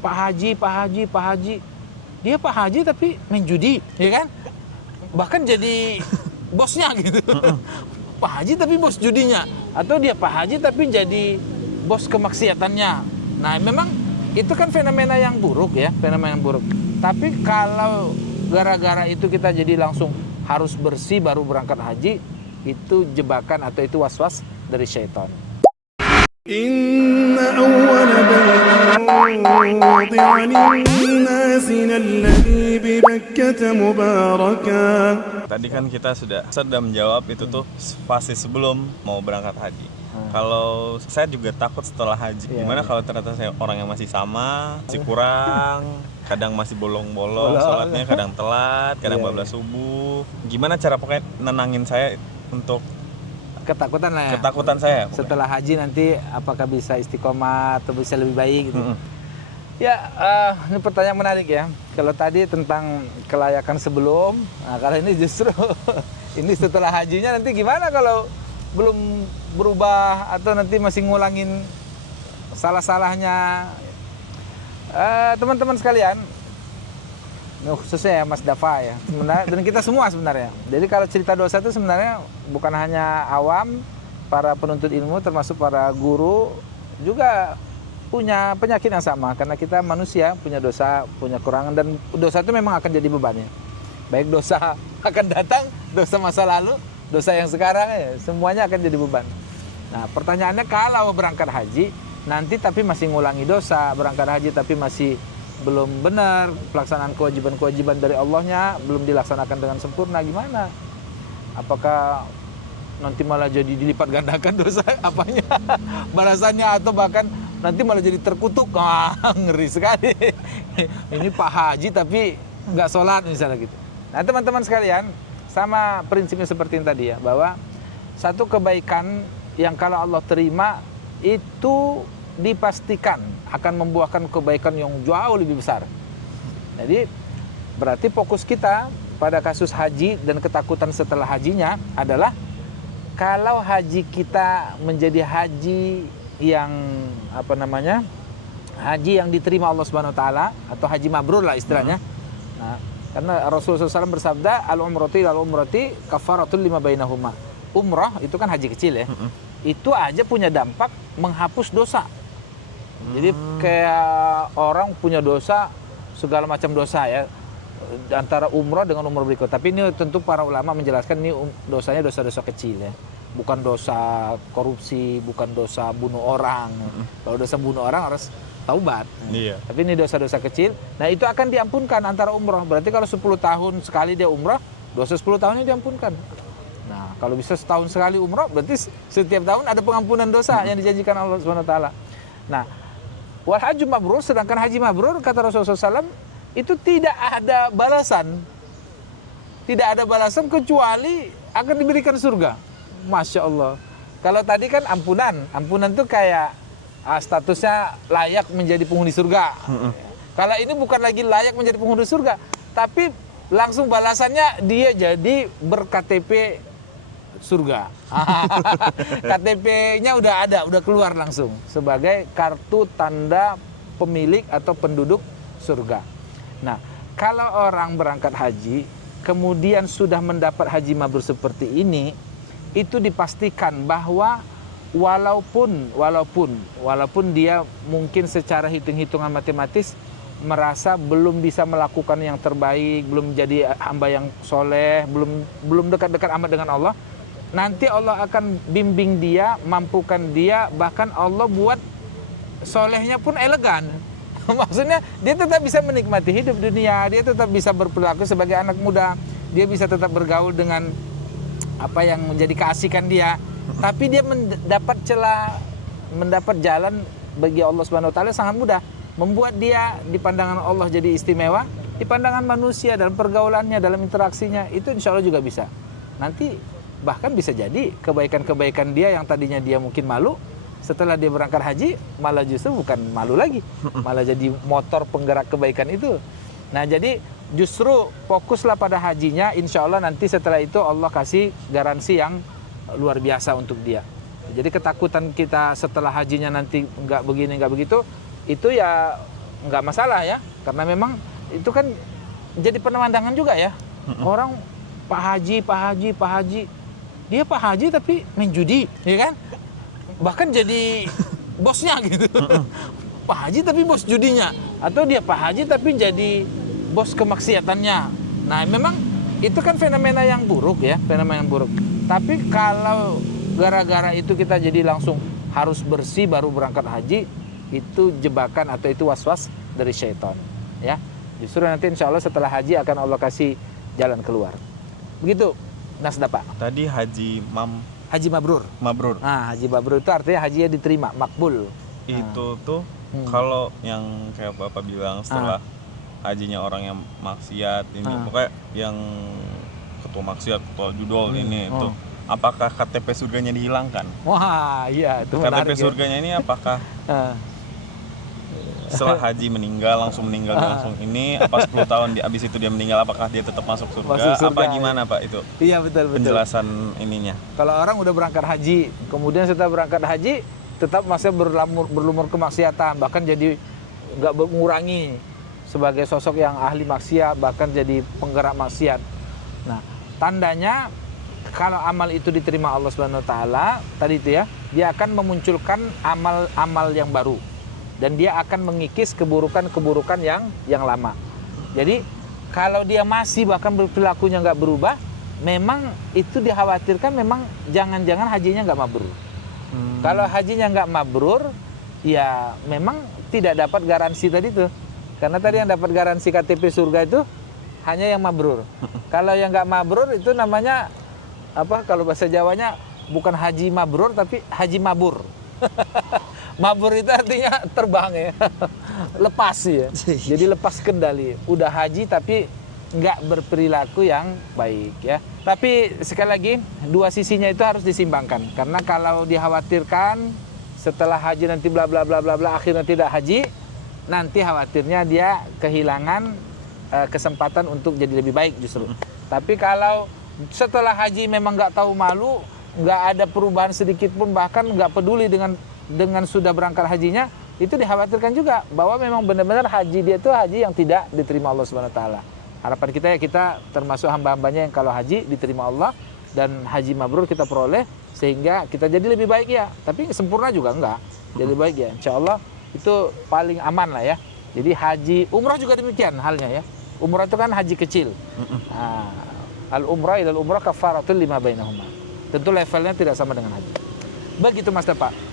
Pak Haji, Pak Haji, Pak Haji. Dia Pak Haji tapi main judi, ya kan? Bahkan jadi bosnya gitu. Pak Haji tapi bos judinya. Atau dia Pak Haji tapi jadi bos kemaksiatannya. Nah memang itu kan fenomena yang buruk ya, fenomena yang buruk. Tapi kalau gara-gara itu kita jadi langsung harus bersih baru berangkat haji, itu jebakan atau itu was-was dari syaitan. Inna awwala baytin wudi'a lin-nasi alladhi bi Bakkah mubarakan. Tadi kan kita sudah menjawab itu tuh fase sebelum mau berangkat haji. Kalau saya juga takut setelah haji. Gimana kalau ternyata saya orang yang masih sama, masih kurang, kadang masih bolong-bolong sholatnya, kadang telat, kadang bablas subuh. Gimana cara pokoknya nenangin saya untuk Ketakutan lah ya. ketakutan saya pokoknya. Setelah haji nanti apakah bisa istiqomah atau bisa lebih baik gitu. Ya, ini pertanyaan menarik ya. Kalau tadi tentang kelayakan sebelum, nah kalau ini justru ini setelah hajinya nanti gimana kalau belum berubah atau nanti masih ngulangin salah-salahnya. Teman-teman sekalian, khususnya ya Mas Dafa ya, sebenarnya, dan kita semua sebenarnya. Jadi kalau cerita dosa itu sebenarnya bukan hanya awam, para penuntut ilmu termasuk para guru juga punya penyakit yang sama, karena kita manusia punya dosa, punya kurangan, dan dosa itu memang akan jadi bebannya. Baik dosa akan datang, dosa masa lalu, dosa yang sekarang ya, semuanya akan jadi beban. Nah pertanyaannya, kalau berangkat haji nanti tapi masih ngulangi dosa, berangkat haji tapi masih belum benar, pelaksanaan kewajiban-kewajiban dari Allahnya belum dilaksanakan dengan sempurna, gimana? Apakah nanti malah jadi dilipat gandakan dosa apanya, balasannya, atau bahkan nanti malah jadi terkutuk? Ngeri sekali. Ini Pak Haji tapi nggak sholat misalnya gitu. Nah teman-teman sekalian, sama prinsipnya seperti yang tadi ya, bahwa satu kebaikan yang kalau Allah terima itu dipastikan akan membuahkan kebaikan yang jauh lebih besar. Jadi berarti fokus kita pada kasus haji dan ketakutan setelah hajinya adalah kalau haji kita menjadi haji yang haji yang diterima Allah Subhanahu wa taala atau haji mabrur lah istilahnya. Nah, karena Rasulullah SAW bersabda, al-umrati kafaratul lima bainahuma. Umrah itu kan haji kecil ya. Itu aja punya dampak menghapus dosa. Jadi kayak orang punya dosa, segala macam dosa ya, antara umrah dengan umrah berikut. Tapi ini tentu para ulama menjelaskan ini dosanya dosa-dosa kecil ya, bukan dosa korupsi, bukan dosa bunuh orang. Kalau dosa bunuh orang harus taubat. Iya. Tapi ini dosa-dosa kecil. Nah itu akan diampunkan antara umrah. Berarti kalau 10 tahun sekali dia umrah, dosa 10 tahunnya diampunkan. Nah kalau bisa setahun sekali umrah, berarti setiap tahun ada pengampunan dosa yang dijanjikan Allah Subhanahu wa taala. Nah wal hajju mabrur, sedangkan haji mabrur kata Rasulullah SAW itu tidak ada balasan. Tidak ada balasan kecuali akan diberikan surga. Masya Allah. Kalau tadi kan ampunan itu kayak statusnya layak menjadi penghuni surga. Kalau ini bukan lagi layak menjadi penghuni surga, tapi langsung balasannya dia jadi ber-KTP surga. KTP-nya udah keluar langsung sebagai kartu tanda pemilik atau penduduk surga. Nah, kalau orang berangkat haji kemudian sudah mendapat haji mabrur seperti ini, itu dipastikan bahwa walaupun dia mungkin secara hitung-hitungan matematis merasa belum bisa melakukan yang terbaik, belum jadi hamba yang soleh, belum dekat-dekat amat dengan Allah, nanti Allah akan bimbing dia, mampukan dia, bahkan Allah buat solehnya pun elegan. Maksudnya dia tetap bisa menikmati hidup dunia, dia tetap bisa berperilaku sebagai anak muda, dia bisa tetap bergaul dengan apa yang menjadi keasikan dia, tapi dia mendapat jalan bagi Allah Subhanahu wa taala sangat mudah, membuat dia di pandangan Allah jadi istimewa, di pandangan manusia dalam pergaulannya, dalam interaksinya, itu insya Allah juga bisa. Nanti bahkan bisa jadi kebaikan-kebaikan dia yang tadinya dia mungkin malu, setelah dia berangkat haji malah justru bukan malu lagi, malah jadi motor penggerak kebaikan itu. Nah jadi justru fokuslah pada hajinya, insya Allah nanti setelah itu Allah kasih garansi yang luar biasa untuk dia. Jadi ketakutan kita setelah hajinya nanti nggak begini nggak begitu, itu ya nggak masalah ya, karena memang itu kan jadi pemandangan juga ya. Orang Pak Haji, dia Pak Haji tapi main judi, ya kan? Bahkan jadi bosnya gitu. Pak Haji tapi bos judinya, atau dia Pak Haji tapi jadi bos kemaksiatannya. Nah, memang itu kan fenomena yang buruk ya, fenomena yang buruk. Tapi kalau gara-gara itu kita jadi langsung harus bersih baru berangkat haji, itu jebakan atau itu was-was dari syaitan ya. Justru nanti insya Allah setelah haji akan Allah kasih jalan keluar. Begitu Nasda Pak. Tadi haji Mabrur. Nah, haji mabrur itu artinya hajinya diterima, makbul. Itu tuh kalau yang kayak Bapak bilang setelah hajinya orang yang maksiat ini, pokoknya yang ketua maksiat, ketua judol ini itu, apakah KTP surganya dihilangkan? Wah, iya itu menarik. KTP surganya ini apakah setelah haji langsung meninggal langsung ini, apa 10 tahun abis itu dia meninggal, apakah dia tetap masuk surga? Apa gimana Pak itu? Iya betul. Penjelasan ininya. Kalau orang udah berangkat haji, kemudian setelah berangkat haji tetap masih berlumur kemaksiatan, bahkan jadi nggak mengurangi sebagai sosok yang ahli maksiat, bahkan jadi penggerak maksiat. Nah, tandanya kalau amal itu diterima Allah Subhanahu wa taala tadi itu ya, dia akan memunculkan amal-amal yang baru. Dan dia akan mengikis keburukan-keburukan yang lama. Jadi kalau dia masih bahkan perilakunya nggak berubah, memang itu dikhawatirkan memang jangan-jangan hajinya nggak mabrur. Kalau hajinya nggak mabrur, ya memang tidak dapat garansi tadi tuh. Karena tadi yang dapat garansi KTP surga itu hanya yang mabrur. Kalau yang nggak mabrur itu namanya apa? Kalau bahasa Jawanya bukan haji mabrur tapi haji mabur. Mabur itu artinya terbang ya, lepas ya. Jadi lepas kendali. Udah haji tapi nggak berperilaku yang baik ya. Tapi sekali lagi dua sisinya itu harus disimbangkan. Karena kalau dikhawatirkan setelah haji nanti bla bla bla bla bla akhirnya tidak haji, nanti khawatirnya dia kehilangan kesempatan untuk jadi lebih baik justru. Tapi kalau setelah haji memang nggak tahu malu, nggak ada perubahan sedikit pun, bahkan nggak peduli dengan sudah berangkat hajinya, itu dikhawatirkan juga bahwa memang benar-benar haji dia itu haji yang tidak diterima Allah Subhanahu wa taala. Harapan kita ya kita termasuk hamba-hambanya yang kalau haji diterima Allah dan haji mabrur kita peroleh sehingga kita jadi lebih baik ya. Tapi sempurna juga enggak. Jadi baik ya. Insyaallah itu paling aman lah ya. Jadi haji umrah juga demikian halnya ya. Umrah itu kan haji kecil. Nah, al-umrah ilal umrah kafaratul lima bainahuma. Tentu levelnya tidak sama dengan haji. Begitu Mas Pak.